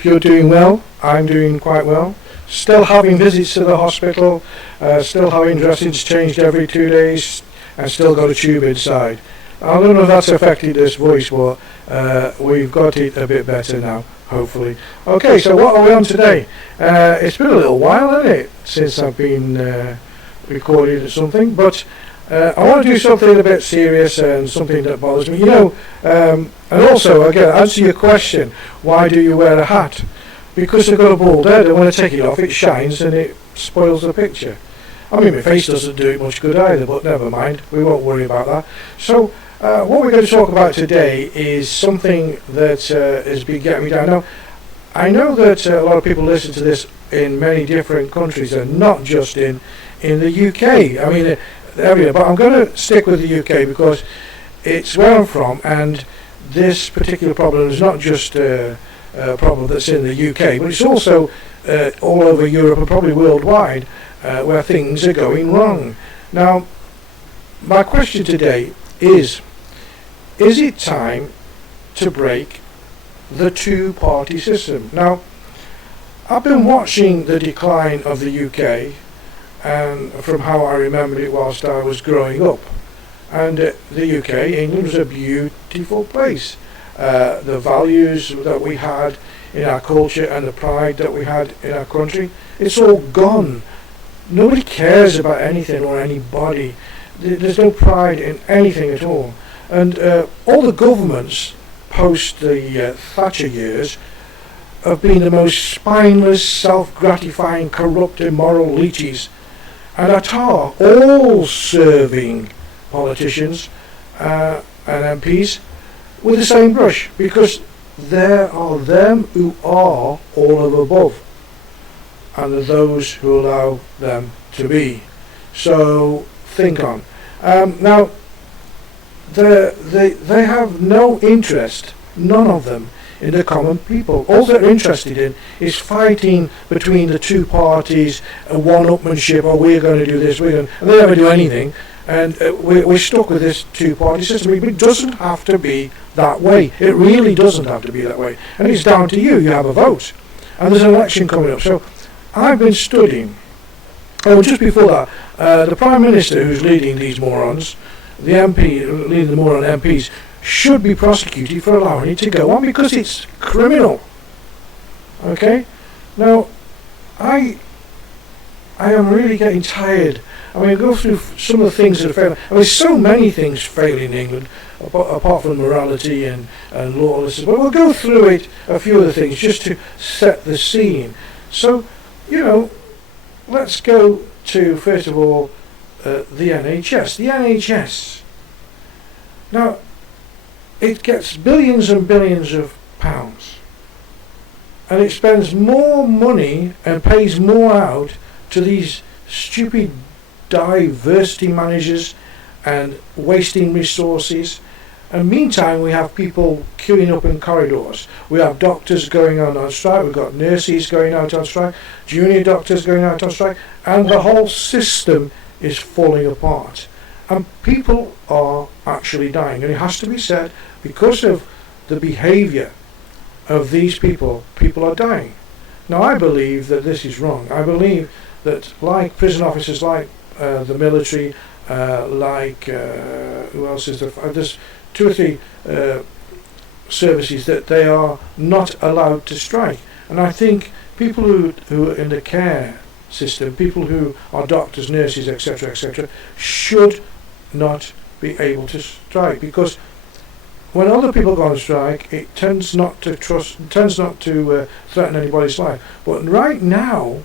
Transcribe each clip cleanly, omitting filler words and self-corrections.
hope you're doing well. I'm doing quite well. Still having visits to the hospital, still having dressings changed every 2 days, and still got a tube inside. I don't know if that's affected this voice, but we've got it a bit better now, hopefully. Okay, so what are we on today? It's been a little while, hasn't it, since I've been recording something, but I want to do something a bit serious and something that bothers me. And also, again, answer your question, why do you wear a hat? Because I've got a bald head, and when I take it off, it shines and it spoils the picture. I mean, my face doesn't do it much good either, but never mind, we won't worry about that. So, what we're going to talk about today is something that has been getting me down. Now, I know that a lot of people listen to this in many different countries, and not just in the UK. I mean, everywhere. But I'm going to stick with the UK because it's where I'm from, and this particular problem is not just a problem that's in the UK, but it's also all over Europe and probably worldwide where things are going wrong. Now, my question today is it time to break the two-party system? Now, I've been watching the decline of the UK, and from how I remembered it whilst I was growing up. And the UK, England, was a beautiful place. The values that we had in our culture and the pride that we had in our country, it's all gone. Nobody cares about anything or anybody. There's no pride in anything at all. And all the governments post the Thatcher years have been the most spineless, self-gratifying, corrupt, immoral leeches, and are all serving politicians and MPs with the same brush, because there are them who are all of above, and there are those who allow them to be. So think on. Now, they have no interest, none of them, in the common people. All they're interested in is fighting between the two parties, one-upmanship, or we're going to do this, and they never do anything. And we're stuck with this two-party system. It doesn't have to be that way. It really doesn't have to be that way. And it's down to you. You have a vote. And there's an election coming up. So I've been studying. Oh, just before that, the Prime Minister who's leading these morons, the MP leading the moron MPs, should be prosecuted for allowing it to go on, because it's criminal. Okay? Now, I am really getting tired. I mean, go through some of the things that are failing. I mean, there's so many things failing in England, apart from morality and lawlessness. But we'll go through it, a few of the things, just to set the scene. So, let's go to, first of all, the NHS. The NHS. Now, it gets billions and billions of pounds, and it spends more money and pays more out to these stupid diversity managers and wasting resources. And meantime, we have people queuing up in corridors. We have doctors going on strike, we've got nurses going out on strike, junior doctors going out on strike, and the whole system is falling apart. And people are actually dying. And it has to be said, because of the behaviour of these people are dying. Now, I believe that this is wrong. I believe that, like prison officers, like the military, who else is there? There's 2 or 3 services that they are not allowed to strike. And I think people who are in the care system, people who are doctors, nurses, etc., should not be able to strike, because when other people go on strike, it tends not to threaten anybody's life. But right now,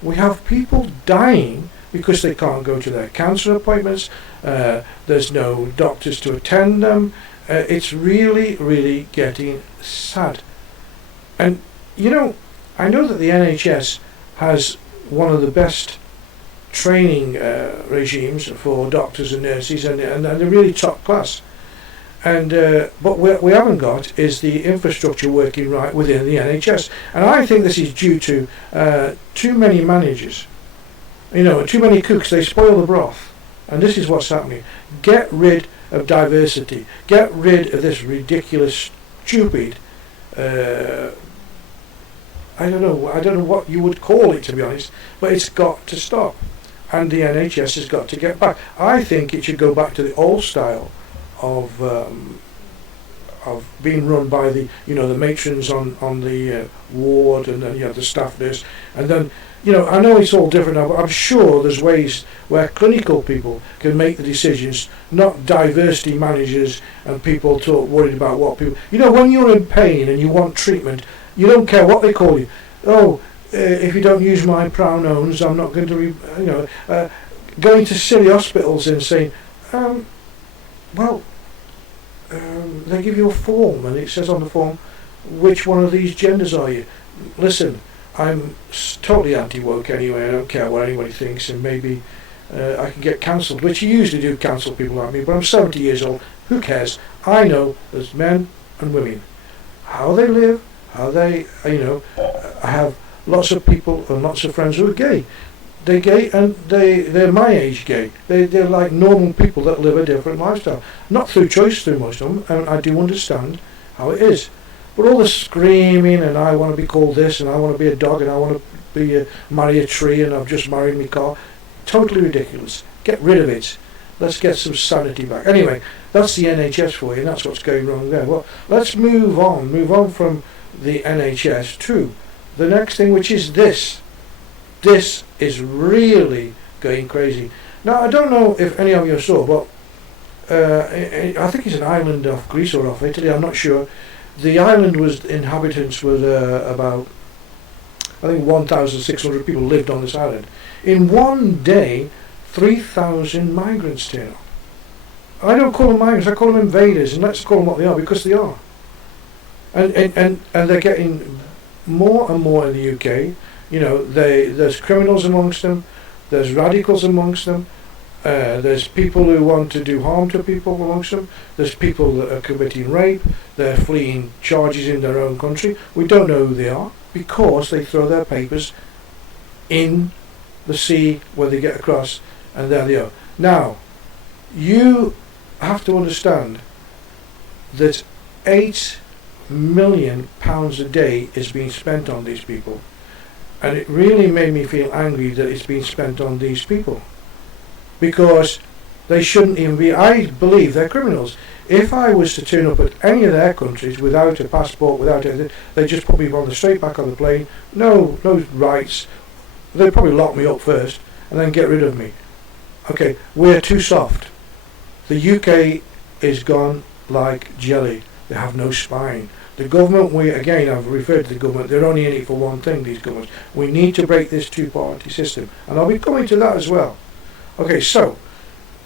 we have people dying because they can't go to their cancer appointments. There's no doctors to attend them. It's really, really getting sad. And I know that the NHS has one of the best training regimes for doctors and nurses, and they're really top class. And but what we haven't got is the infrastructure working right within the NHS. And I think this is due to too many managers, too many cooks. They spoil the broth, and this is what's happening. Get rid of diversity. Get rid of this ridiculous, stupid I don't know what you would call it, to be honest, but it's got to stop. And the NHS has got to get back. I think it should go back to the old style of being run by the matrons on the ward, and then you have the staff nurse, and then I know it's all different now, but I'm sure there's ways where clinical people can make the decisions, not diversity managers and people worried about what people. When you're in pain and you want treatment, you don't care what they call you. Oh, if you don't use my pronouns, I'm not going to. Going to silly hospitals and saying, they give you a form, and it says on the form, which one of these genders are you? Listen, I'm totally anti-woke anyway. I don't care what anybody thinks, and maybe I can get cancelled, which you usually do cancel people like me, but I'm 70 years old. Who cares? I know there's men and women. How they live, how they, I have lots of people and lots of friends who are gay. They're gay, and they're my age gay. They're like normal people that live a different lifestyle. Not through choice, through most of them, and I do understand how it is. But all the screaming, and I want to be called this, and I want to be a dog, and I want to marry a tree, and I've just married my car. Totally ridiculous. Get rid of it. Let's get some sanity back. Anyway, that's the NHS for you, and that's what's going wrong there. Well, let's move on from the NHS to the next thing, which is this. This is really going crazy. Now, I don't know if any of you saw, but I think it's an island off Greece or off Italy, I'm not sure. The island inhabitants were about, I think 1,600 people lived on this island. In one day, 3,000 migrants turned up. I don't call them migrants, I call them invaders, and let's call them what they are, because they are. And they're getting more and more in the UK. There's criminals amongst them, there's radicals amongst them, there's people who want to do harm to people amongst them, there's people that are committing rape, they're fleeing charges in their own country. We don't know who they are, because they throw their papers in the sea where they get across, and there they are. Now, you have to understand that £8 million a day is being spent on these people. And it really made me feel angry that it's been spent on these people, because they shouldn't even be. I believe they're criminals. If I was to turn up at any of their countries without a passport, without anything, they just put me straight back on the plane. No rights. They'd probably lock me up first and then get rid of me. Okay, we're too soft. The UK is gone like jelly. They have no spine. The government, I've referred to the government, they're only in it for one thing, these governments. We need to break this two-party system. And I'll be coming to that as well. Okay, so,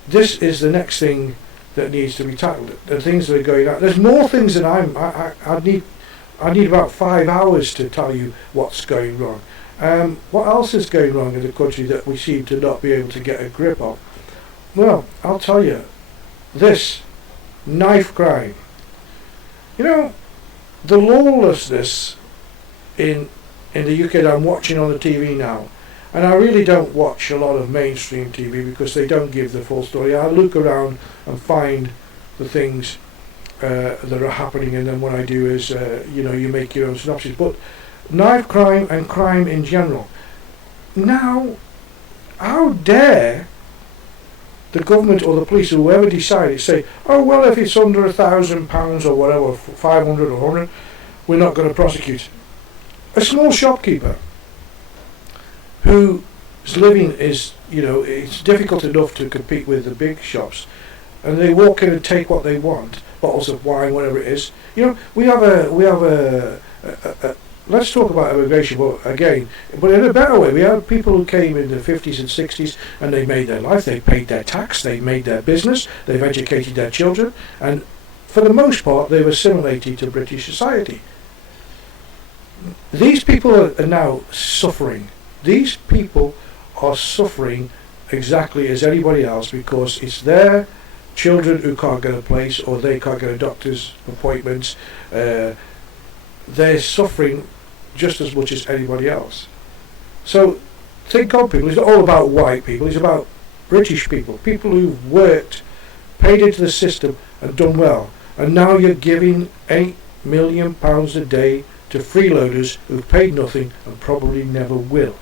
this is the next thing that needs to be tackled. The things that are going on. There's more things than I need about 5 hours to tell you what's going wrong. What else is going wrong in the country that we seem to not be able to get a grip of? Well, I'll tell you. This, knife crime. The lawlessness in the UK that I'm watching on the TV now, and I really don't watch a lot of mainstream TV because they don't give the full story. I look around and find the things that are happening, and then what I do is, you make your own synopsis. But knife crime and crime in general. Now, how dare the government or the police or whoever decided say, oh well, if it's under £1,000 or whatever, 500 or 100, we're not going to prosecute. A small shopkeeper whose living is, it's difficult enough to compete with the big shops, and they walk in and take what they want, bottles of wine, whatever it is. We have a let's talk about immigration, but in a better way. We have people who came in the 50s and 60s, and they made their life, they paid their tax, they made their business, they've educated their children, and for the most part they've assimilated to British society. These people are now suffering. These people are suffering exactly as anybody else, because it's their children who can't get a place, or they can't get a doctor's appointments. They're suffering just as much as anybody else. So think of people. It's not all about white people. It's about British people, people who've worked, paid into the system and done well. And now you're giving £8 million a day to freeloaders who've paid nothing and probably never will.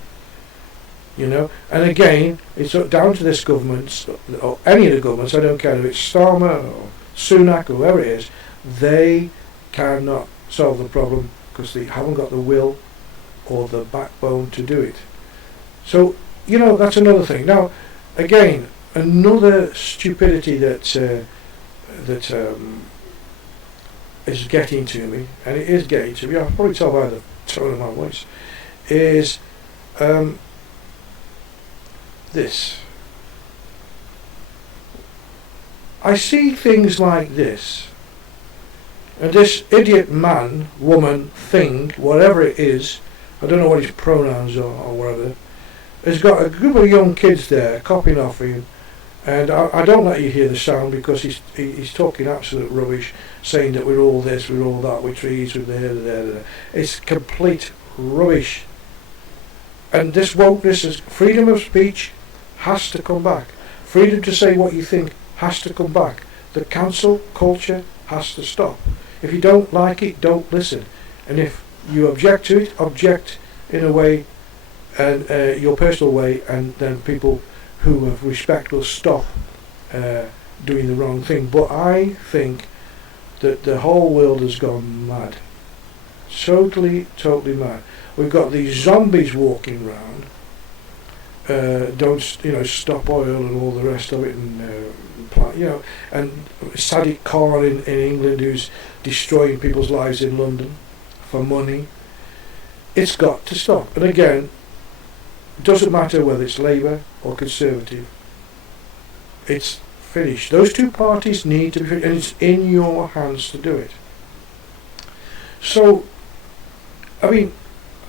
And again, it's down to this government, or any of the governments, I don't care if it's Starmer or Sunak or whoever it is, they cannot solve the problem because they haven't got the will or the backbone to do it. So, that's another thing. Now, again, another stupidity that is getting to me, and it is getting to me, I'll probably tell by the tone of my voice, is this. I see things like this, and this idiot man, woman, thing, whatever it is, I don't know what his pronouns are or whatever, has got a group of young kids there copying off him, and I don't let you hear the sound because he's talking absolute rubbish, saying that we're all this, we're all that, we're trees, we're there. It's complete rubbish. And this wokeness, is freedom of speech has to come back. Freedom to say what you think has to come back. The cancel culture has to stop. If you don't like it, don't listen. And if you object to it, object in a way, and your personal way, and then people who have respect will stop doing the wrong thing. But I think that the whole world has gone mad. Totally mad. We've got these zombies walking around. Don't stop oil and all the rest of it, and and Sadiq Khan in England, who's destroying people's lives in London for money. It's got to stop. And again, it doesn't matter whether it's Labour or Conservative. It's finished. Those two parties need to be finished, and it's in your hands to do it. So, I mean,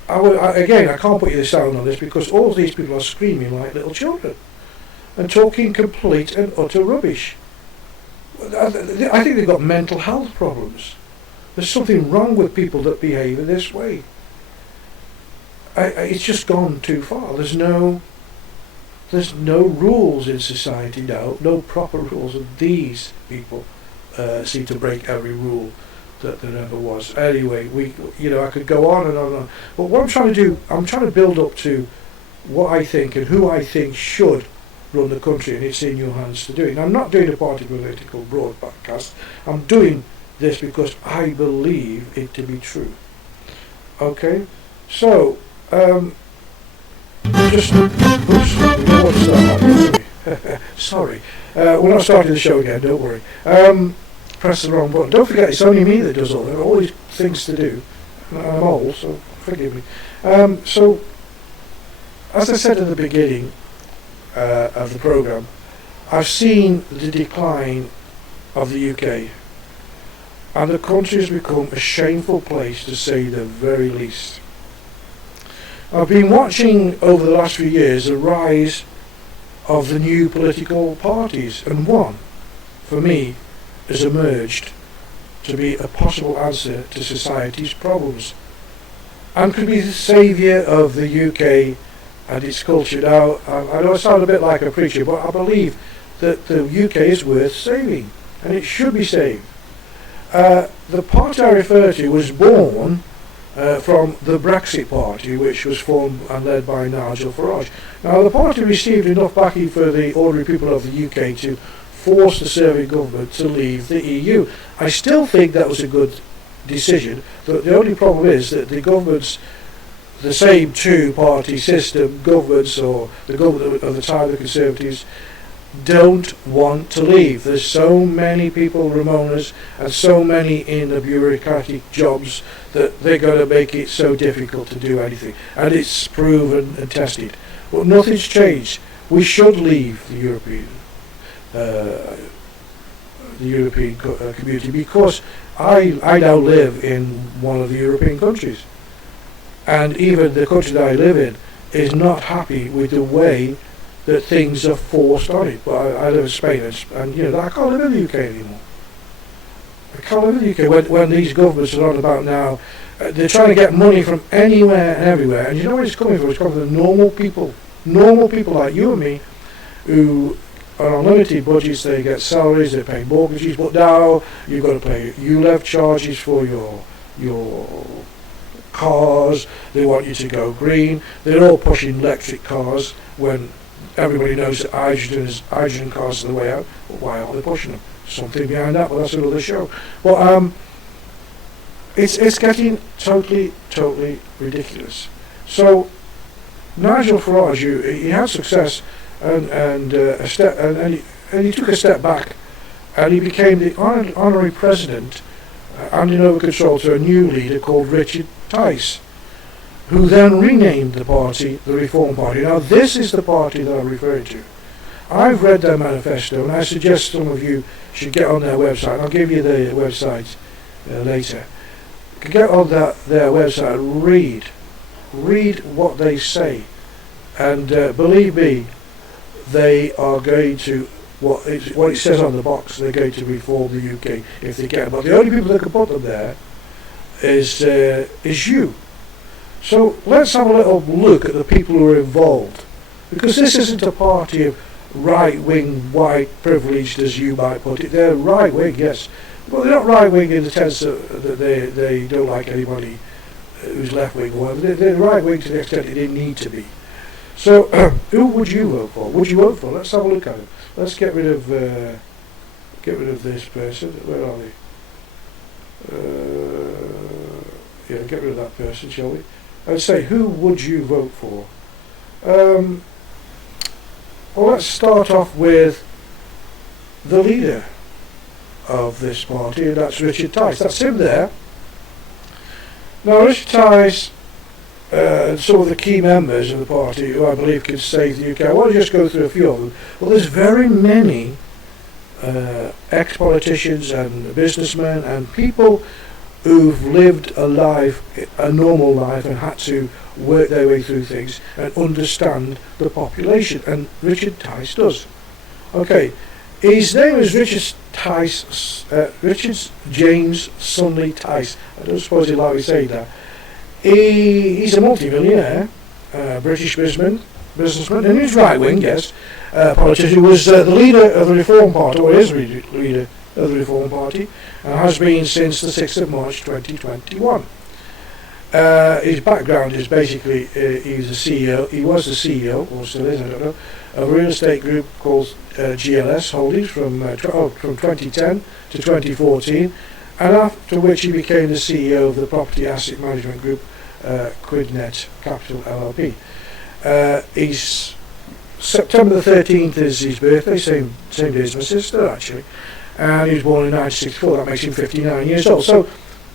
I can't put you the sound on this because all these people are screaming like little children and talking complete and utter rubbish. I think they've got mental health problems. There's something wrong with people that behave in this way. It's just gone too far. There's no rules in society now, no proper rules, and these people seem to break every rule that there ever was. Anyway, I could go on and on and on. But what I'm trying to do, I'm trying to build up to what I think and who I think should run the country, and it's in your hands to do it. And I'm not doing a party political broadcast. I'm doing this because I believe it to be true. Okay? So, oops, what's that? Sorry. We're not starting the show again, don't worry. Press the wrong button. Don't forget, it's only me that does all that. There are always things to do. I'm old, so forgive me. So, as I said at the beginning of the programme, I've seen the decline of the UK, and the country has become a shameful place, to say the very least. I've been watching over the last few years the rise of the new political parties, and one, for me, has emerged to be a possible answer to society's problems and could be the saviour of the UK and its culture. Now, I know I sound a bit like a preacher, but I believe that the UK is worth saving and it should be saved. The party I refer to was born from the Brexit Party, which was formed and led by Nigel Farage. Now, the party received enough backing for the ordinary people of the UK to force the serving government to leave the EU. I still think that was a good decision. The only problem is that the governments, the same two-party system governments, or the government of the time, the Conservatives, don't want to leave. There's so many people, Ramonas, and so many in the bureaucratic jobs that they're going to make it so difficult to do anything. And it's proven and tested. But nothing's changed. We should leave the European community, because I now live in one of the European countries, and even the country that I live in is not happy with the way that things are forced on it. But I live in Spain, and I can't live in the UK anymore. I can't live in the UK when these governments are on about now. They're trying to get money from anywhere and everywhere, and you know where it's coming from? It's coming from the normal people like you and me, who are on limited budgets. They get salaries, they pay mortgages, but now you've got to pay ULEV charges for your cars, they want you to go green, they're all pushing electric cars when everybody knows that hydrogen cars are the way out. Well, why aren't they pushing them? Something behind that, but that's another show. But it's getting totally ridiculous. So Nigel Farage, he had success, and he took a step back, and he became the honorary president, handing over control to a new leader called Richard Tice, who then renamed the party the Reform Party. Now this is the party that I'm referring to. I've read their manifesto, and I suggest some of you should get on their website. I'll give you the website later. You can get on their website and read what they say, and believe me, they are going to, what it says on the box, they're going to reform the UK if they can. But the only people that can put them there is you. So let's have a little look at the people who are involved, because this isn't a party of right-wing, white, privileged, as you might put it. They're right-wing, yes, but they're not right-wing in the sense that they don't like anybody who's left-wing or whatever. They're right-wing to the extent they didn't need to be. So who would you vote for? Would you vote for? Let's have a look at it. Let's get rid of this person. Where are they? Yeah, get rid of that person, shall we? I'd say, who would you vote for? Well, let's start off with the leader of this party, and that's Richard Tice. That's him there. Now, Richard Tice and some of the key members of the party who I believe can save the UK. I want to just go through a few of them. Well, there's very many ex-politicians and businessmen and people who've lived a normal life, and had to work their way through things and understand the population, and Richard Tice does. Okay, his name is Richard James Sunley Tice. I don't suppose he'll like me saying that. He's a multi-millionaire, British businessman, and he's right-wing, yes, politician. He was the leader of the Reform Party, or is leader of the Reform Party, and has been since the 6th of March 2021. His background is basically he's a CEO. He was the CEO, or still is, I don't know, of a real estate group called GLS Holdings from 2010 to 2014, and after which he became the CEO of the property asset management group Quidnet Capital LLP. He's September the 13th is his birthday, same day as my sister actually, and he was born in 1964. That makes him 59 years old. So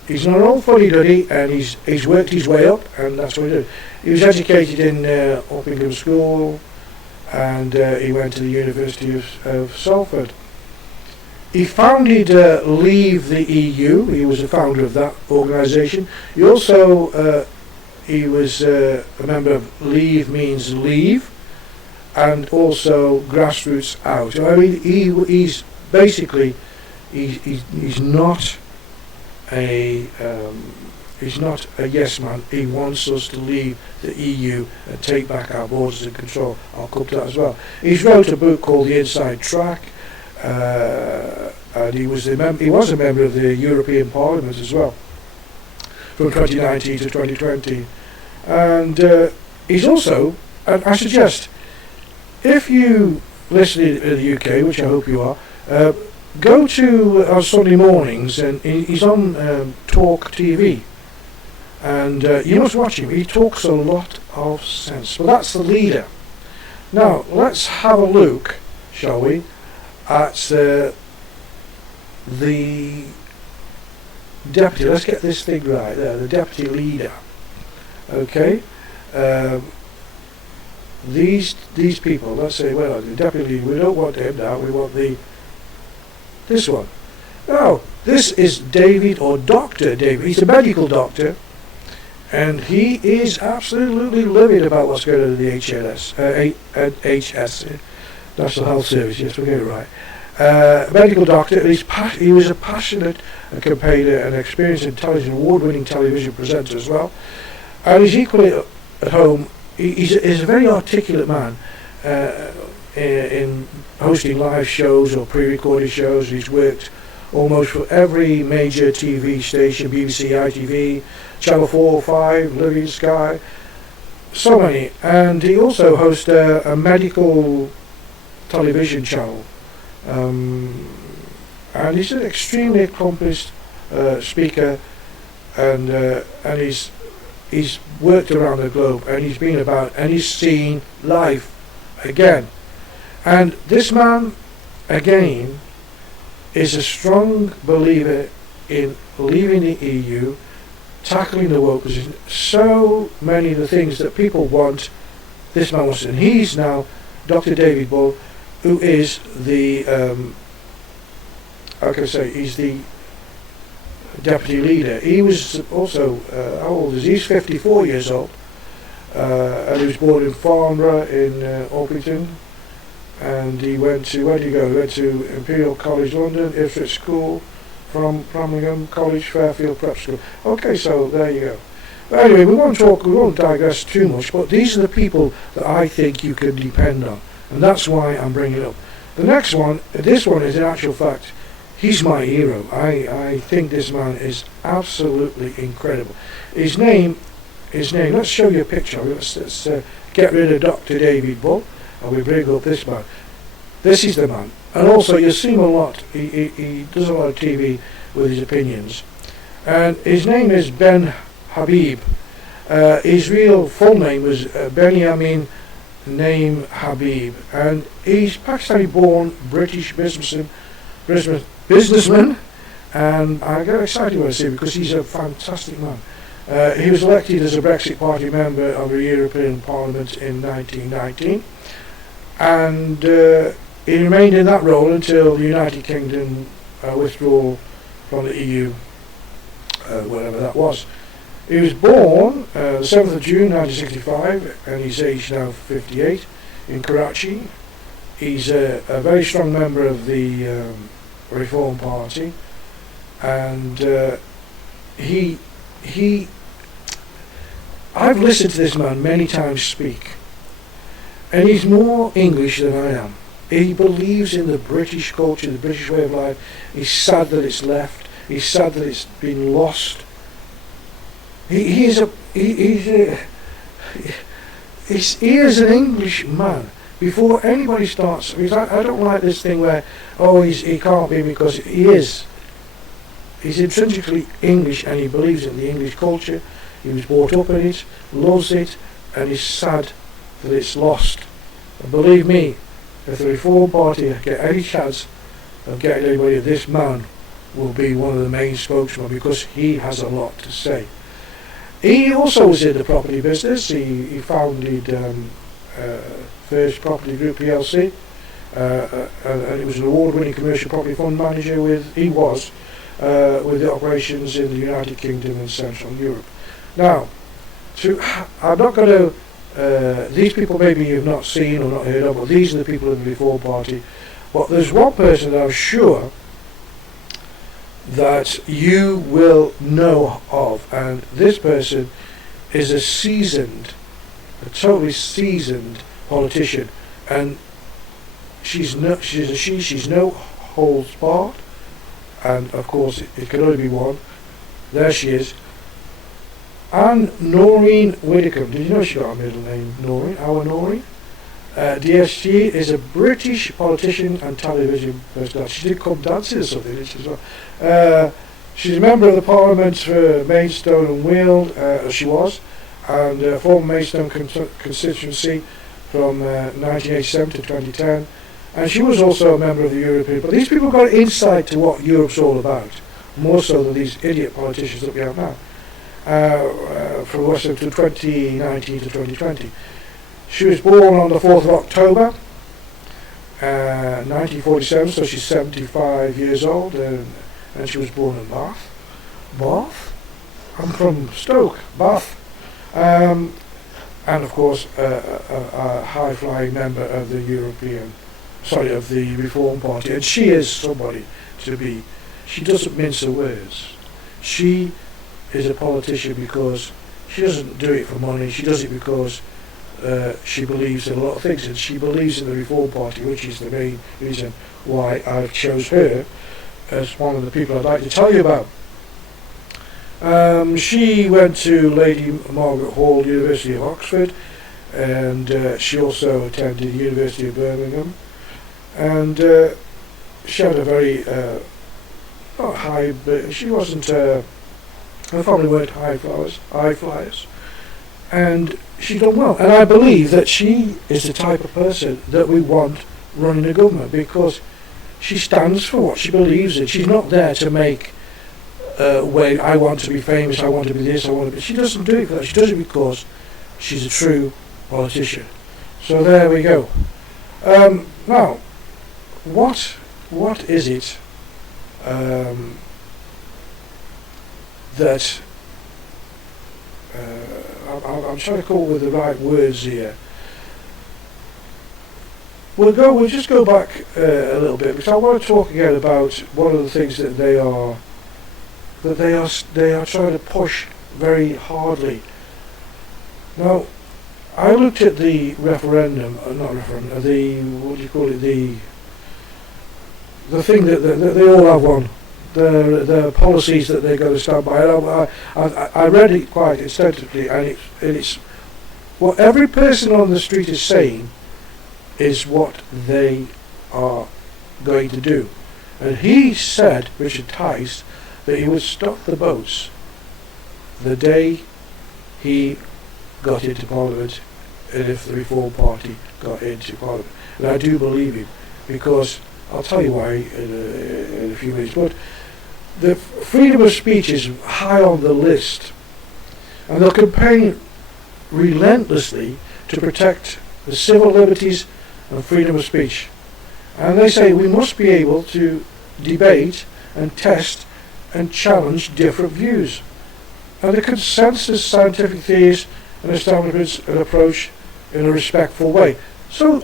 he's not an old fuddy-duddy, and he's worked his way up, and that's what he did. He was educated in Uppingham School, and he went to the University of Salford. He founded Leave the EU. He was a founder of that organisation. He also he was a member of Leave Means Leave, and also Grassroots Out. I mean, he's basically he's not a yes man. He wants us to leave the EU and take back our borders and control. I'll come to that as well. He's wrote a book called The Inside Track, and he was a member of the European Parliament as well from 2019 to 2020. And he's also, and I suggest, if you listen in the UK, which I hope you are, go to on Sunday mornings, and he's on Talk TV, and you must watch him. He talks a lot of sense. But that's the leader. Now let's have a look, shall we, at the deputy. Let's get this thing right there. The deputy leader. Okay. These people. Let's say, well, the deputy leader. We don't want him now. We want this one. Now, this is David, or Dr. David. He's a medical doctor, and he is absolutely livid about what's going on in the NHS, National Health Service. Yes, we'll get it right. Medical doctor. He was a passionate campaigner and experienced, intelligent, award-winning television presenter as well, and he's equally at home. He's a very articulate man in hosting live shows or pre-recorded shows. He's worked almost for every major TV station, BBC, ITV, Channel 4, 5, Living Sky, so many. And he also hosts a medical television channel. And he's an extremely accomplished speaker, and he's worked around the globe, and he's been about, and he's seen life again. And this man, again, is a strong believer in leaving the EU, tackling the woke position. So many of the things that people want, this man wants. And he's now Dr. David Bull, who is the, how can I say, he's the deputy leader. He was also, how old is he? He's 54 years old. And he was born in Farnborough in Orpington. And he went to, where did he go? He went to Imperial College London, Ipswich School, from Framlingham College, Fairfield Prep School. Okay, so there you go. But anyway, we won't digress too much, but these are the people that I think you can depend on. And that's why I'm bringing it up. The next one, this one is in actual fact, he's my hero. I think this man is absolutely incredible. His name, let's show you a picture. Let's get rid of Dr. David Bull, and we bring up this man. This is the man. And also, you'll see him a lot. He does a lot of TV with his opinions. And his name is Ben Habib. His real full name was Benjamin Naim Habib. And he's Pakistani-born British businessman. And I get excited when I see him because he's a fantastic man. He was elected as a Brexit Party member of the European Parliament in 1919. And he remained in that role until the United Kingdom withdrawal from the EU, whatever that was. He was born the 7th of June 1965, and he's aged now 58, in Karachi. He's a very strong member of the Reform Party, and I've listened to this man many times speak, and he's more English than I am. He believes in the British culture, the British way of life. He's sad that it's left. He's sad that it's been lost. He is an English man. Before anybody starts, because I don't like this thing where, he can't be, because he is. He's intrinsically English, and he believes in the English culture. He was brought up in it, loves it, and is sad that it's lost. And believe me, if the Reform Party get any chance of getting anybody, this man will be one of the main spokesmen, because he has a lot to say. He also was in the property business. He founded First Property Group PLC, and he was an award-winning commercial property fund manager with the operations in the United Kingdom and Central Europe. Now, I'm not going to. These people maybe you've not seen or not heard of, but these are the people in the Reform Party. But there's one person that I'm sure that you will know of, and this person is a totally seasoned politician, and she's no holds barred, and of course it can only be one. There she is. And Noreen Widdicombe. Did you know she got a middle name, Noreen? Our Noreen? DSG is a British politician and television personality. She did come dancing or something, didn't she, as well? She's a member of the Parliament for Maidstone and Weald, she was, and former Maidstone constituency from 1987 to 2010. And she was also a member of the European. But these people got insight to what Europe's all about, more so than these idiot politicians that we have now. From Western to 2019 to 2020. She was born on the 4th of October 1947, so she's 75 years old, and she was born in Bath. Bath? I'm from Stoke, Bath. And of course a high-flying member of the of the Reform Party, and she is somebody to be. She doesn't mince her words. She is a politician because she doesn't do it for money. She does it because she believes in a lot of things, and she believes in the Reform Party, which is the main reason why I've chose her as one of the people I'd like to tell you about. She went to Lady Margaret Hall, University of Oxford, and she also attended the University of Birmingham, and she had a very not high, but she wasn't. They probably weren't high flyers, and she done well. And I believe that she is the type of person that we want running the government, because she stands for what she believes in. She's not there to make way. I want to be famous. I want to be this. I want to be. She doesn't do it for that. She does it because she's a true politician. So there we go. Now, what is it that I'm trying to come up with the right words here. We'll just go back a little bit, because I want to talk again about one of the things that they are trying to push very hardly. Now, I looked at the referendum, not referendum, the what do you call it, the thing that they all have one, the policies that they're going to stand by. And I read it quite extensively, and it's what every person on the street is saying is what they are going to do. And he said, Richard Tice, that he would stop the boats the day he got into Parliament, and if the Reform Party got into Parliament. And I do believe him, because I'll tell you why in a few minutes. But the freedom of speech is high on the list, and they'll campaign relentlessly to protect the civil liberties and freedom of speech. And they say we must be able to debate and test and challenge different views. And the consensus scientific theories and establishments an approach in a respectful way. So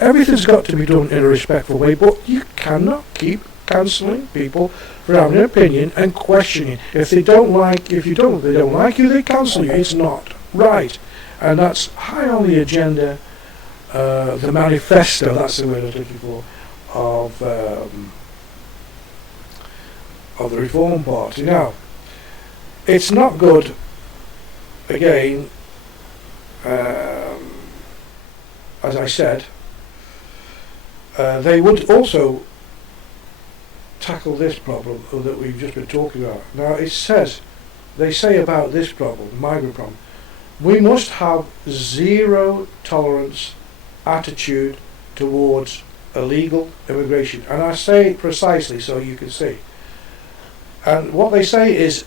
everything's got to be done in a respectful way, but you cannot keep cancelling people for having an opinion and questioning. If they don't like you, they cancel you. It's not right. And that's high on the agenda, the manifesto, that's the word I was looking for, of the Reform Party. Now, it's not good, again, as I said, they would also tackle this problem that we've just been talking about. Now, they say about this problem, the migrant problem, we must have zero tolerance attitude towards illegal immigration. And I say it precisely so you can see. And what they say is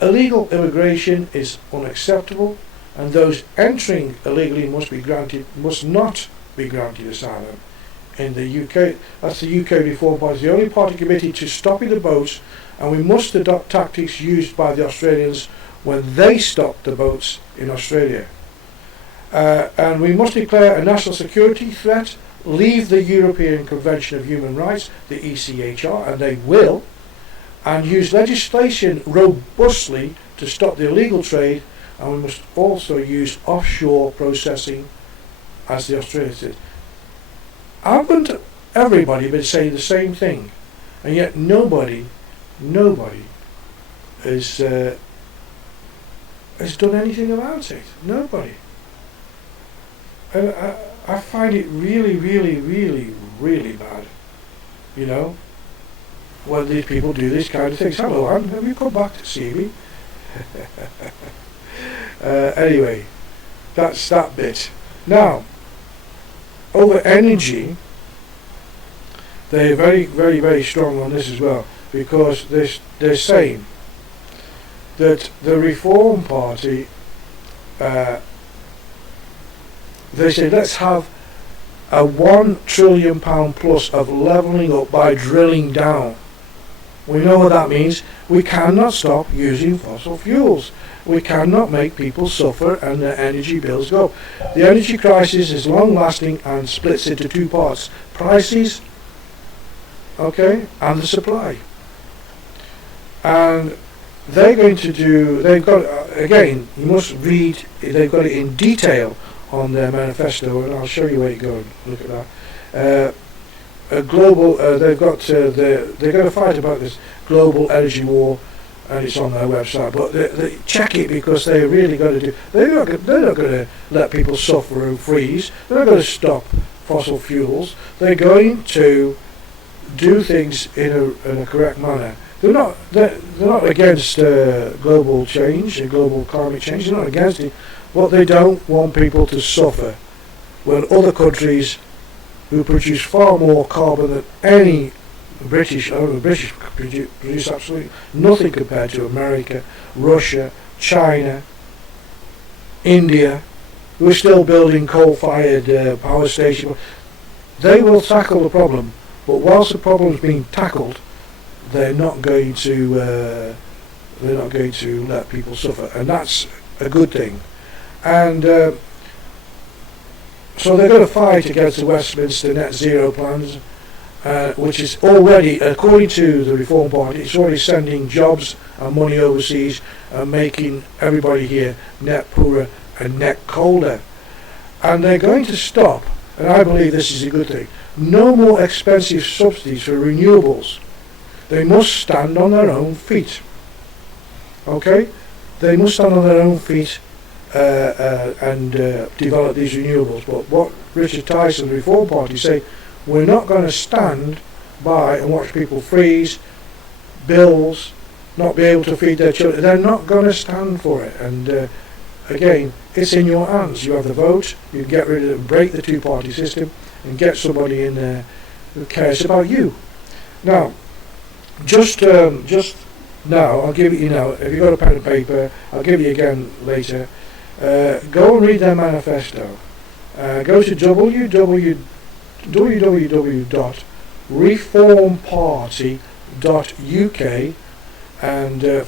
illegal immigration is unacceptable, and those entering illegally must not be granted asylum. In the UK, that's the UK Reform Party, the only party committed to stopping the boats, and we must adopt tactics used by the Australians when they stopped the boats in Australia. And we must declare a national security threat, leave the European Convention of Human Rights, the ECHR, and they will, and use legislation robustly to stop the illegal trade, and we must also use offshore processing, as the Australians did. Haven't everybody been saying the same thing? And yet nobody has done anything about it. Nobody. And I find it really, really, really, really bad, you know, when these people do this kind of things. Hello, Anne, have you come back to see me? Anyway, that's that bit. Now, over energy, they're very, very, very strong on this as well, because they're saying that the Reform Party, they say let's have a £1 trillion plus of levelling up by drilling down. We know what that means. We cannot stop using fossil fuels. We cannot make people suffer and their energy bills go up. The energy crisis is long lasting and splits into two parts: prices, okay, and the supply. And they're going to do, they've got, again, you must read, they've got it in detail on their manifesto, and I'll show you where you go and look at that. a global. They've got. They're going to fight about this global energy war, and it's on their website. But they check it because they're really going to do. They're not going to let people suffer and freeze. They're not going to stop fossil fuels. They're going to do things in a correct manner. They're not against global change and global climate change. They're not against it. But they don't want people to suffer when other countries who produce far more carbon than any British produce absolutely nothing compared to America, Russia, China, India, who are still building coal-fired power stations. They will tackle the problem, but whilst the problem is being tackled, they're not going to let people suffer, and that's a good thing. And so they're going to fight against the Westminster net zero plans, which is already, according to the Reform Party, it's already sending jobs and money overseas and making everybody here net poorer and net colder. And they're going to stop, and I believe this is a good thing, no more expensive subsidies for renewables. They must stand on their own feet. Okay? They must stand on their own feet and develop these renewables. But what Richard Tyson, the Reform Party, say, we're not going to stand by and watch people freeze, bills, not be able to feed their children. They're not going to stand for it. And again, it's in your hands. You have the vote. You can get rid of it and break the two-party system and get somebody in there who cares about you. Now, just now, I'll give it you now. If you've got a pen and paper, I'll give you again later. Go and read their manifesto. Go to www.reformparty.uk and //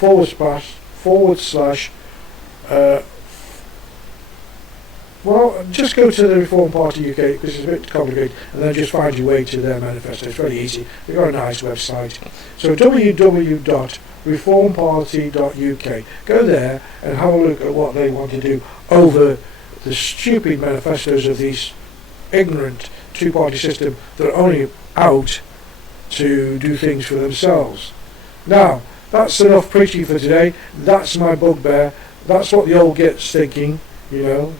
well, just go to the Reform Party UK because it's a bit complicated, and then just find your way to their manifesto. It's very easy. They've got a nice website. So www.reformparty.uk. Go there and have a look at what they want to do over the stupid manifestos of these ignorant two-party system that are only out to do things for themselves. Now, that's enough preaching for today. That's my bugbear. That's what the old git's thinking, you know.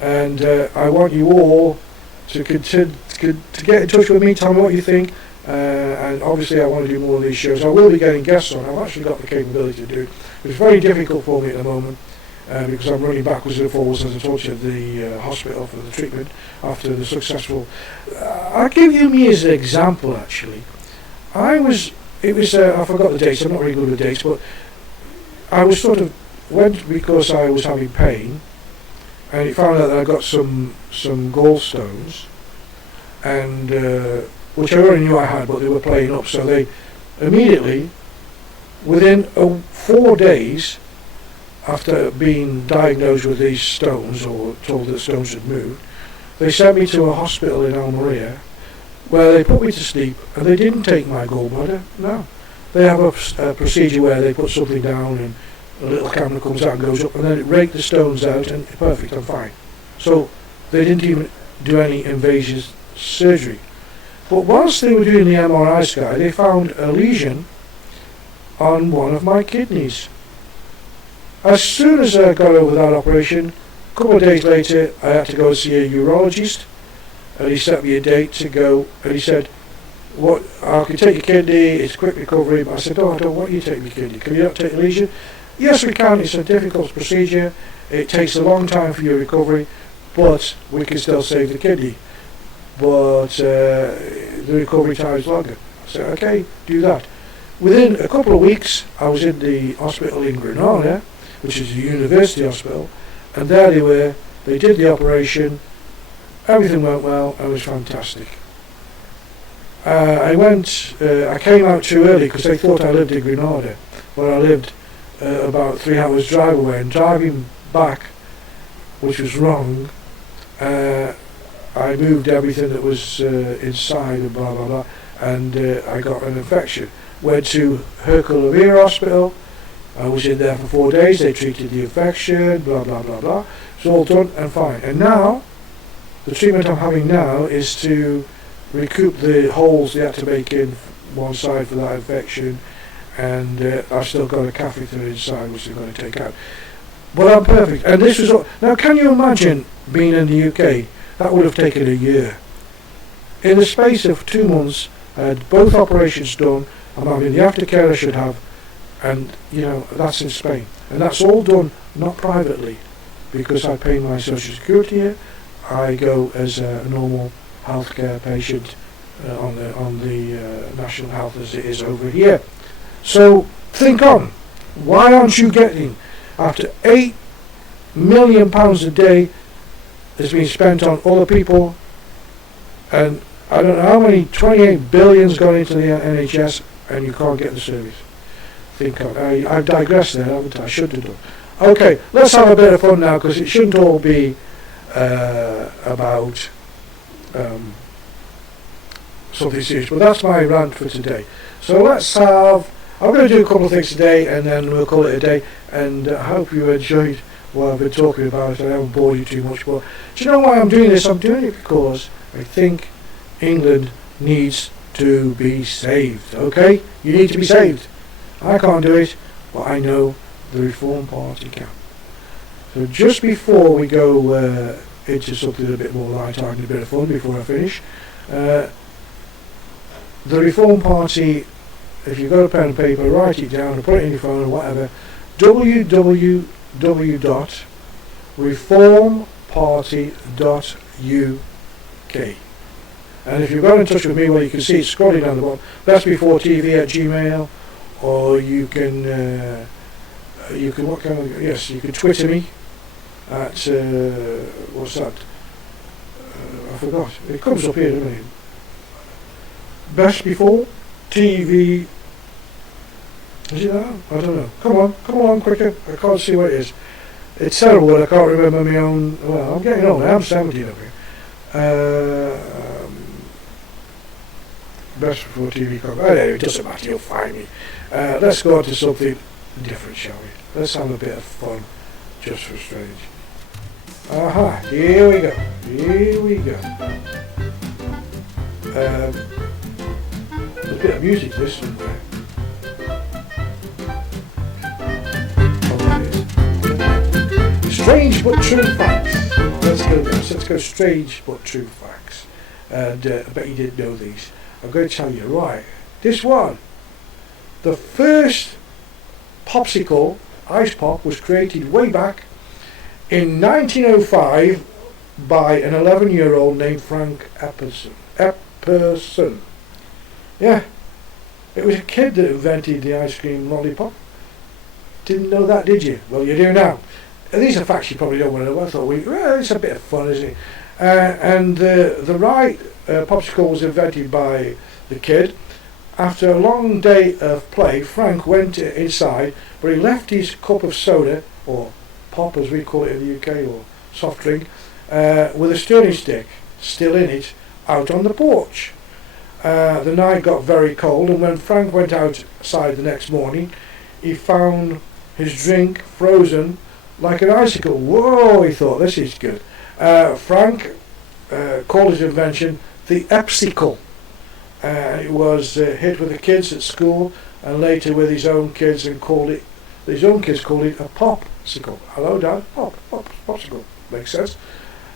And I want you all to get in touch with me, tell me what you think, and obviously I want to do more of these shows. I will be getting guests on. I've actually got the capability to do it. It's very difficult for me at the moment because I'm running backwards and forwards, as I told you, at the hospital for the treatment after the successful. I'll give you me as an example actually. I forgot the dates, I'm not really good with dates, but I was went because I was having pain, and it found out that I got some gallstones, and which I already knew I had, but they were playing up. So they immediately, within 4 days after being diagnosed with these stones, or told that the stones had moved, they sent me to a hospital in Almeria, where they put me to sleep, and they didn't take my gallbladder. No, they have a procedure where they put something down and a little camera comes out and goes up, and then it raked the stones out, and perfect, I'm fine. So they didn't even do any invasive surgery. But whilst they were doing the MRI scan, they found a lesion on one of my kidneys. As soon as I got over that operation, a couple of days later, I had to go and see a urologist, and he set me a date to go, and he said, "What? I can take your kidney, it's quick recovery." But I said, "Oh, I don't want you to take my kidney. Can you not take the lesion?" "Yes, we can. It's a difficult procedure. It takes a long time for your recovery, but we can still save the kidney. But the recovery time is longer." I said, "Okay, do that." Within a couple of weeks, I was in the hospital in Granada, which is a university hospital, and there they were. They did the operation. Everything went well, and it was fantastic. I came out too early because they thought I lived in Granada, but I lived about 3 hours drive away, and driving back, which was wrong, I moved everything that was inside and blah blah blah, and I got an infection. Went to Hercule Rivera Hospital. I was in there for 4 days. They treated the infection, blah blah blah blah. It's all done and fine. And now, the treatment I'm having now is to recoup the holes they had to make in one side for that infection, and I've still got a catheter inside which they're going to take out. But I'm perfect. And this was now. Can you imagine being in the UK? That would have taken a year. In the space of 2 months, I had both operations done. I'm having the aftercare I should have, and that's in Spain, and that's all done not privately, because I pay my social security here. I go as a normal healthcare patient on the national health as it is over here. So think on, why aren't you getting, after £8 million a day has been spent on other people, and I don't know how many, 28 billion's gone into the NHS, and you can't get the service. Think on, I've digressed there, haven't I? I should have done. Okay, let's have a bit of fun now, because it shouldn't all be about something serious, but that's my rant for today. So I'm going to do a couple of things today, and then we'll call it a day, and I hope you enjoyed what I've been talking about. I haven't bored you too much, but do you know why I'm doing this? I'm doing it because I think England needs to be saved, okay? You need to be saved. I can't do it, but I know the Reform Party can. So just before we go into something a bit more light-hearted, a bit of fun before I finish, the Reform Party, if you've got a pen and paper, write it down or put it in your phone or whatever, www.reformparty.uk. And if you've got in touch with me, well, you can see it scrolling down the bottom, that's before TV at Gmail, or you can you can Twitter me at what's that? I forgot. It comes up here, doesn't it? Best before TV. Is it that? I don't know. Come on, quicker. I can't see what it is. It's terrible that I can't remember my own. Well, I'm getting old. I'm 70 over here. Best before TV. Anyway, it doesn't matter. You'll find me. Let's go on to something different, shall we? Let's have a bit of fun, just for strange. Aha! Here we go. There's a bit of music this somewhere. Strange but true facts. Let's go strange but true facts. And I bet you didn't know these. I'm going to tell you, right. This one. The first popsicle, ice pop, was created way back in 1905 by an 11-year-old named Frank Epperson. Yeah. It was a kid that invented the ice cream lollipop. Didn't know that, did you? Well, you do now. These are facts you probably don't want to know. I thought, it's a bit of fun, isn't it? And the right popsicle was invented by the kid. After a long day of play, Frank went inside, but he left his cup of soda, or pop as we call it in the UK, or soft drink, with a stirring stick still in it, out on the porch. The night got very cold, and when Frank went outside the next morning, he found his drink frozen like an icicle. Whoa, he thought, this is good. Frank called his invention the Epsicle. It was hit with the kids at school, and later with his own kids, and called it a popsicle. Hello, Dad. Popsicle. Makes sense.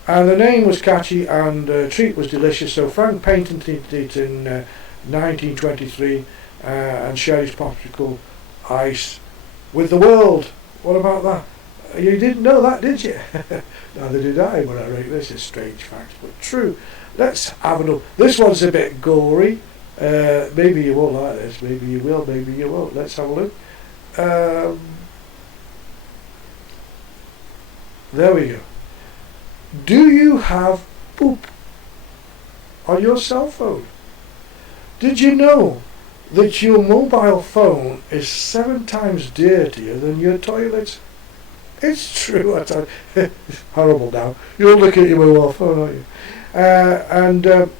And the name was catchy, and the treat was delicious. So Frank patented it in 1923, and shared his popsicle ice with the world. What about that? You didn't know that, did you? Neither did I when I wrote this. Is strange facts, but true. Let's have a look. This one's a bit gory. Maybe you won't like this. Maybe you will. Maybe you won't. Let's have a look. There we go. Do you have poop on your cell phone? Did you know that your mobile phone is 7 times dirtier than your toilet? It's true. It's horrible now. You're looking at your mobile phone, aren't you?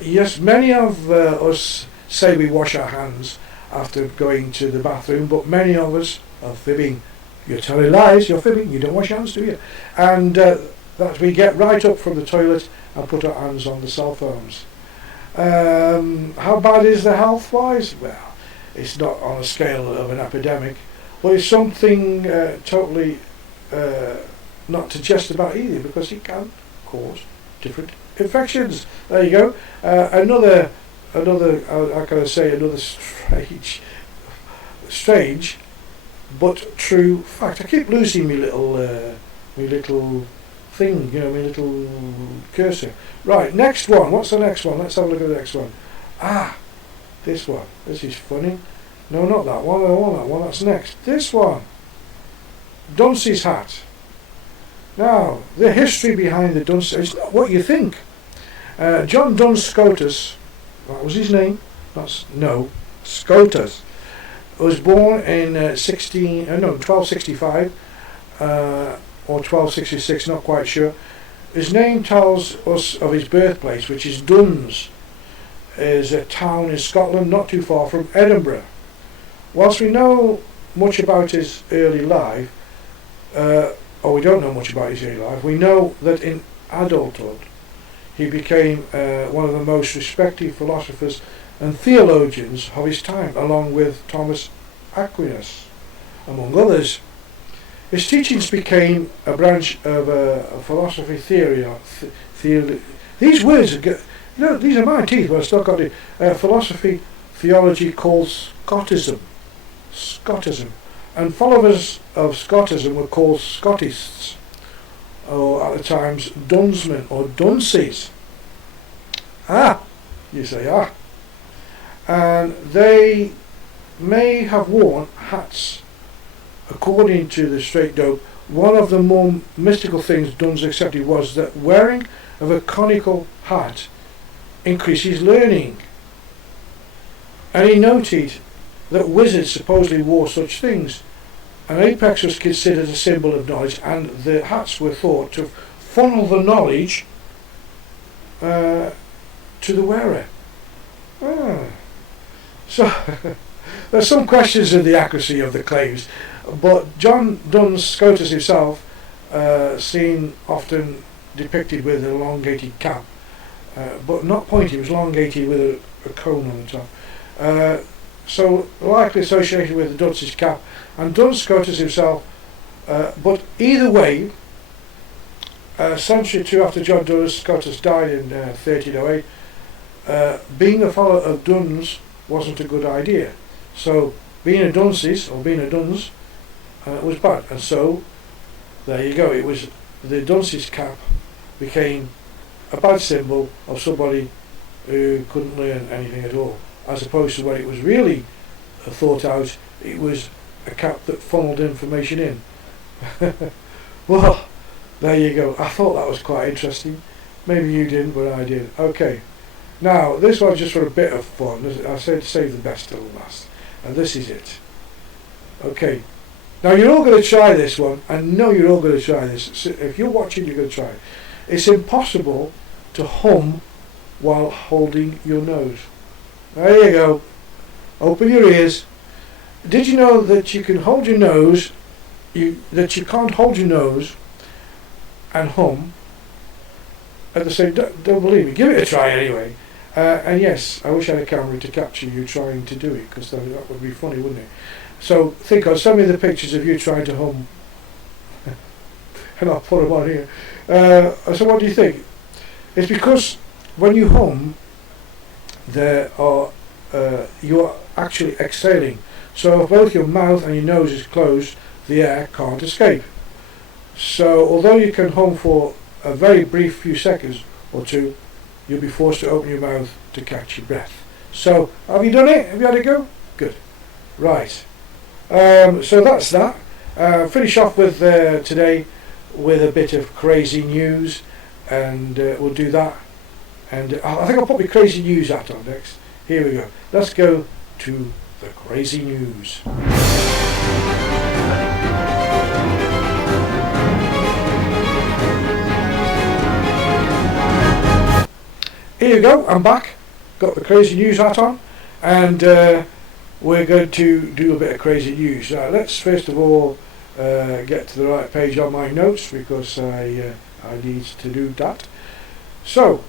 Yes, many of us say we wash our hands after going to the bathroom, but many of us are fibbing. You're telling lies, you're fibbing, you don't wash your hands, do you? And that we get right up from the toilet and put our hands on the cell phones. How bad is the health-wise? Well, it's not on a scale of an epidemic, but it's something totally not to jest about either, because it can cause different infections. There you go. Another, how can I say, another strange but true fact. I keep losing me little thing, my little cursor. Right, next one. What's the next one? Let's have a look at the next one. This one. This is funny. No, not that one. I don't want that one. That's next. This one. Dunce's hat. Now, the history behind the dunce is not what you think. John Duns Scotus, that was his name. Scotus, was born in 1265 or 1266, not quite sure. His name tells us of his birthplace, which is Duns, is a town in Scotland not too far from Edinburgh. Whilst we know much about his early life, or we don't know much about his early life, we know that in adulthood he became one of the most respected philosophers and theologians of his time, along with Thomas Aquinas, among others. His teachings became a branch of philosophy theory. These words, these are my teeth, but I still got it. Philosophy theology called Scotism. And followers of Scotism were called Scotists, or at the times Dunsmen or Dunces. You say and they may have worn hats. According to the Straight Dope, one of the more mystical things Duns accepted was that wearing of a conical hat increases learning. And he noted that wizards supposedly wore such things. An apex was considered a symbol of knowledge, and the hats were thought to funnel the knowledge to the wearer. So there's some questions of the accuracy of the claims, but John Duns Scotus himself, seen often depicted with an elongated cap, but not pointy, it was elongated with a cone on the top. So likely associated with the Dunce's cap, and Duns Scotus himself, but either way, a century or two after John Duns Scotus died in 1308, being a follower of Duns wasn't a good idea. So being a Dunces, or being a Duns, was bad, and so there you go. It was the Dunce's cap became a bad symbol of somebody who couldn't learn anything at all, as opposed to when it was really thought out, it was a cap that funneled information in. Well, there you go. I thought that was quite interesting. Maybe you didn't, but I did. Okay, now this one's just for a bit of fun. I said save the best till last, and this is it. Okay, now you're all going to try this one. I know you're all going to try this. So if you're watching, you're going to try it. It's impossible to hum while holding your nose. There you go. Open your ears. Did you know that you can hold your nose, that you can't hold your nose and hum at the same time? Don't believe me. Give it a try anyway. And yes, I wish I had a camera to capture you trying to do it, because that would be funny, wouldn't it? So think of some of the pictures of you trying to hum, and I'll put them on here. So what do you think? It's because when you hum, you're actually exhaling. So if both your mouth and your nose is closed, the air can't escape. So although you can hum for a very brief few seconds or two, you'll be forced to open your mouth to catch your breath. So have you done it? Have you had a go? Good. Right. So that's that. Finish off with today with a bit of crazy news, and we'll do that. And I think I'll put my crazy news hat on next. Here we go. Let's go to the crazy news. Here we go, I'm back. Got the crazy news hat on, and we're going to do a bit of crazy news. Let's first of all get to the right page on my notes, because I I need to do that. So,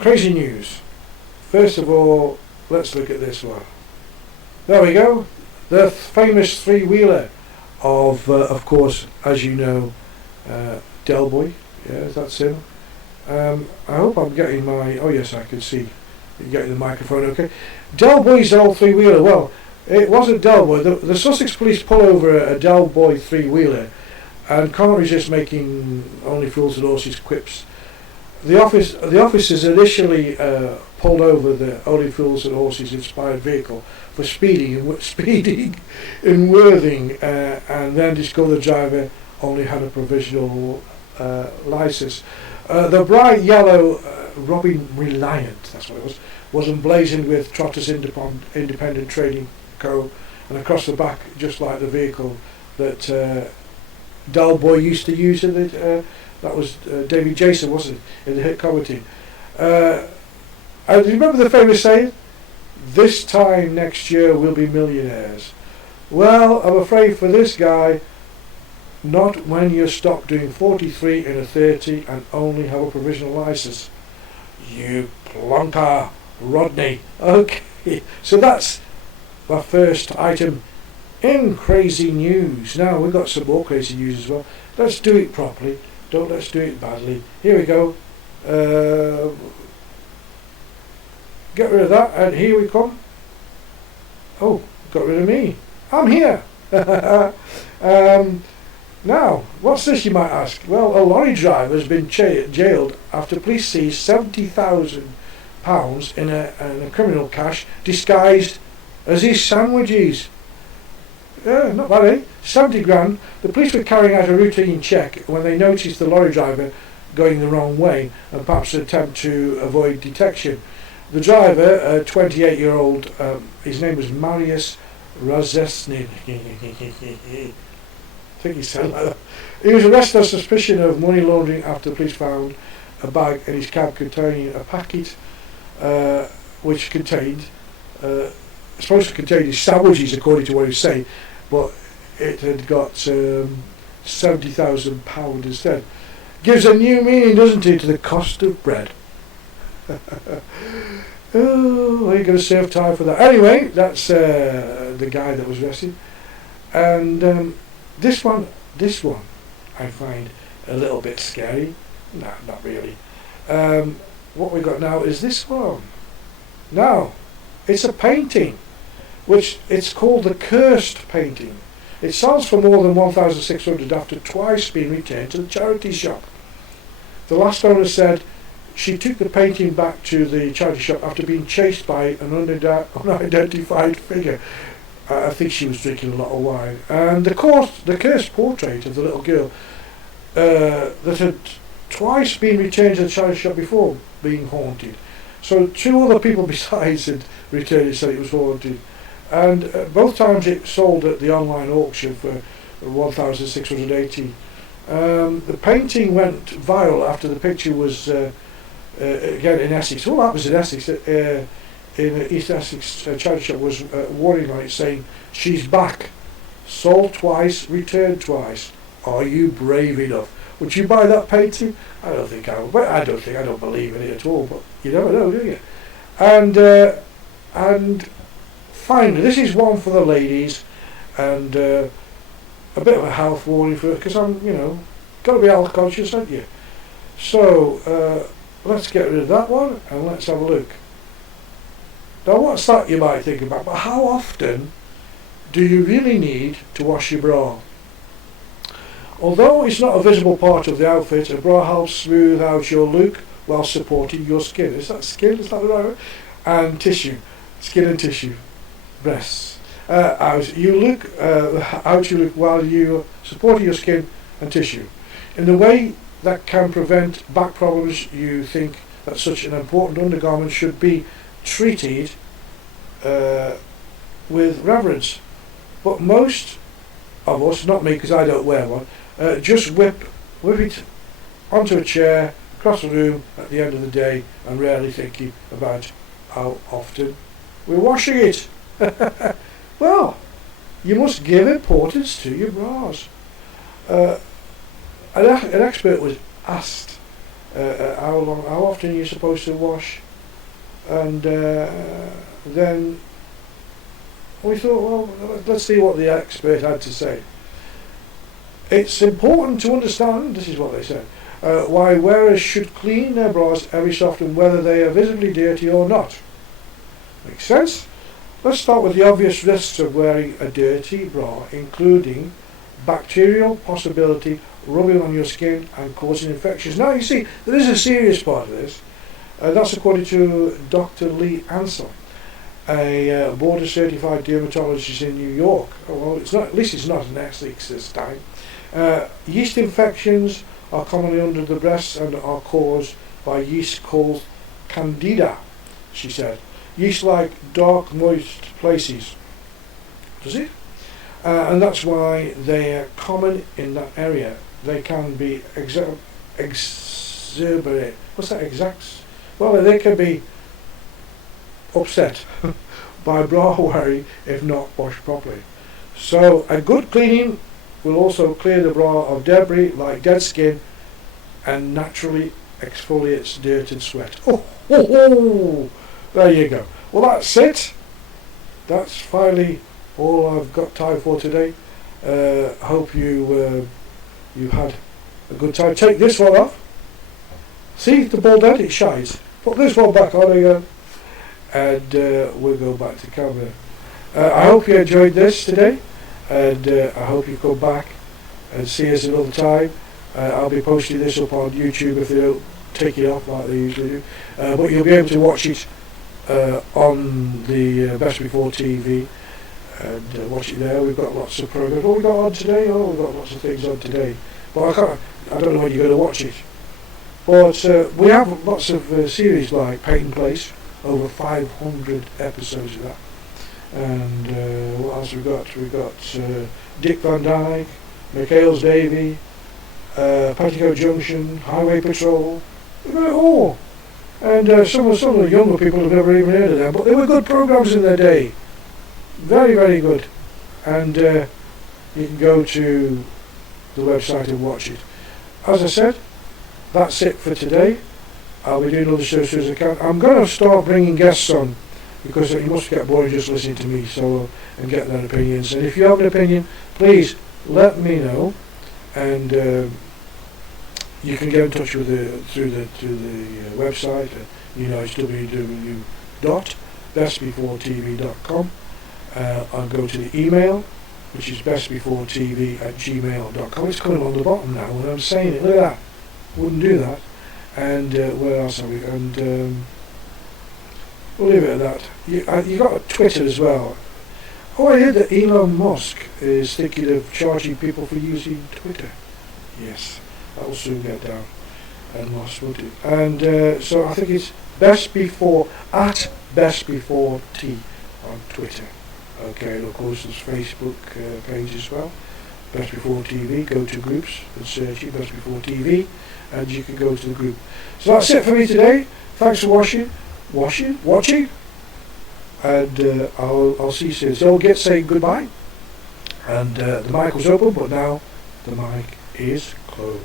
crazy news. First of all, let's look at this one. There we go. The famous three-wheeler of course, as you know, Del Boy. Yeah, that's him. I hope I'm getting my... Oh yes, I can see. You're getting the microphone okay. Del Boy's old three-wheeler. Well, it wasn't Del Boy. The Sussex police pull over a Del Boy three-wheeler and can't resist making Only Fools and Horses quips. The officers initially pulled over the Only Fools and Horses inspired vehicle for speeding in Worthing, and then discovered the driver only had a provisional license. The bright yellow Robin Reliant, that's what it was emblazoned with Trotters Independent Trading Co. and across the back, just like the vehicle that Del Boy used to use in the, that was David Jason, wasn't it, in the hit comedy. And you remember the famous saying, "This time next year we'll be millionaires." Well, I'm afraid for this guy, not when you stop doing 43 in a 30 and only have a provisional license. You plonker, Rodney. Okay, so that's my first item in crazy news. Now we've got some more crazy news as well. Let's do it properly. Let's do it badly. Here we go. Get rid of that, and here we come. Oh, got rid of me. I'm here. Now, what's this, you might ask? Well, a lorry driver has been jailed after police seized £70,000 in a criminal cache disguised as his sandwiches. Yeah, not bad, eh? 70 grand. The police were carrying out a routine check when they noticed the lorry driver going the wrong way and perhaps an attempt to avoid detection. The driver, a 28-year-old, his name was Marius Razesny. I think he said like that. He was arrested on suspicion of money laundering after the police found a bag in his cab containing a packet which contained, supposed to contain his sandwiches according to what he was saying, but it had got £70,000 instead. Gives a new meaning, doesn't it, to the cost of bread. Oh, are you going to save time for that? Anyway, that's the guy that was arrested. And this one I find a little bit scary. Nah, not really. What we got now is this one. Now, it's a painting, which it's called the Cursed Painting. It sells for more than 1,600 after twice being returned to the charity shop. The last owner said she took the painting back to the charity shop after being chased by an unidentified figure. I think she was drinking a lot of wine. And the cursed portrait of the little girl that had twice been returned to the charity shop before being haunted. So two other people besides had returned it, said it was haunted. And both times it sold at the online auction for 1,680. The painting went viral after the picture was again in Essex. All that was in Essex. In East Essex charity shop was warning lights saying, "She's back, sold twice, returned twice. Are you brave enough?" Would you buy that painting? I don't think I would. Well, I don't believe in it at all. But you never know, do you? And finally, this is one for the ladies, and a bit of a health warning for, because I'm, got to be health conscious, aren't you? So let's get rid of that one and let's have a look. Now, what's that, you might think about? But how often do you really need to wash your bra? Although it's not a visible part of the outfit, a bra helps smooth out your look while supporting your skin. Is that skin? Is that the right word? And tissue. Skin and tissue. Breasts. Out you look while you supporting your skin and tissue. In the way that can prevent back problems, you think that such an important undergarment should be treated with reverence. But most of us, not me because I don't wear one, just whip it onto a chair across the room at the end of the day and rarely thinking about how often we're washing it. Well, you must give importance to your bras. Uh, an expert was asked how often you're supposed to wash, and then we thought, well, let's see what the expert had to say. It's important to understand, this is what they said, why wearers should clean their bras every so often, whether they are visibly dirty or not. Makes sense? Let's start with the obvious risks of wearing a dirty bra, including bacterial possibility, rubbing on your skin and causing infections. Now you see, there is a serious part of this. That's according to Dr. Lee Ansell, a board-certified dermatologist in New York. Well, it's not. At least it's not in Essex this time. Yeast infections are commonly under the breast and are caused by yeast called Candida, she said. Yeast like dark, moist places. Does it? And that's why they are common in that area. They can be exuberate. What's that exact? Well, they can be upset by bra wearing if not washed properly. So a good cleaning will also clear the bra of debris like dead skin and naturally exfoliates dirt and sweat. Oh, there you go. Well, that's it. That's finally all I've got time for today. Hope you had a good time. Take this one off. See the ball dead? It shines. Put this one back on again, and we'll go back to camera. I hope you enjoyed this today, and I hope you come back and see us another time. I'll be posting this up on YouTube if they don't take it off like they usually do, but you'll be able to watch it on the Best Before TV and watch it there. We've got lots of programs. What we got on today? Oh, we've got lots of things on today, but I don't know when you're going to watch it. But we have lots of series like Peyton Place, over 500 episodes of that. And what else we got? We got Dick Van Dyke, McHale's Davy, Petticoat Junction, Highway Patrol. We got it all. And some of the younger people have never even heard of them, but they were good programs in their day. Very, very good. And you can go to the website and watch it. As I said, that's it for today. I'll be doing other shows as soon as I can. I'm going to start bringing guests on, because you must get bored just listening to me, so and get their opinions. And if you have an opinion, please let me know, and you can get in touch with through the website. It's www.bestbeforetv.com. I'll go to the email, which is bestbeforetv@gmail.com. It's coming on the bottom now when I'm saying it. Look at that. Wouldn't do that. And where else are we? And we'll leave it at that. You got Twitter as well. Oh, I heard that Elon Musk is thinking of charging people for using Twitter. Yes, that will soon get down and lost, won't it? And so I think it's @bestbefore_T on Twitter. Okay, and of course there's Facebook page as well. Best Before TV. Go to groups and search it, Best Before TV, and you can go to the group. So that's it for me today. Thanks for watching, and I'll see you soon. So I'll get saying goodbye, and the mic was open, but now the mic is closed.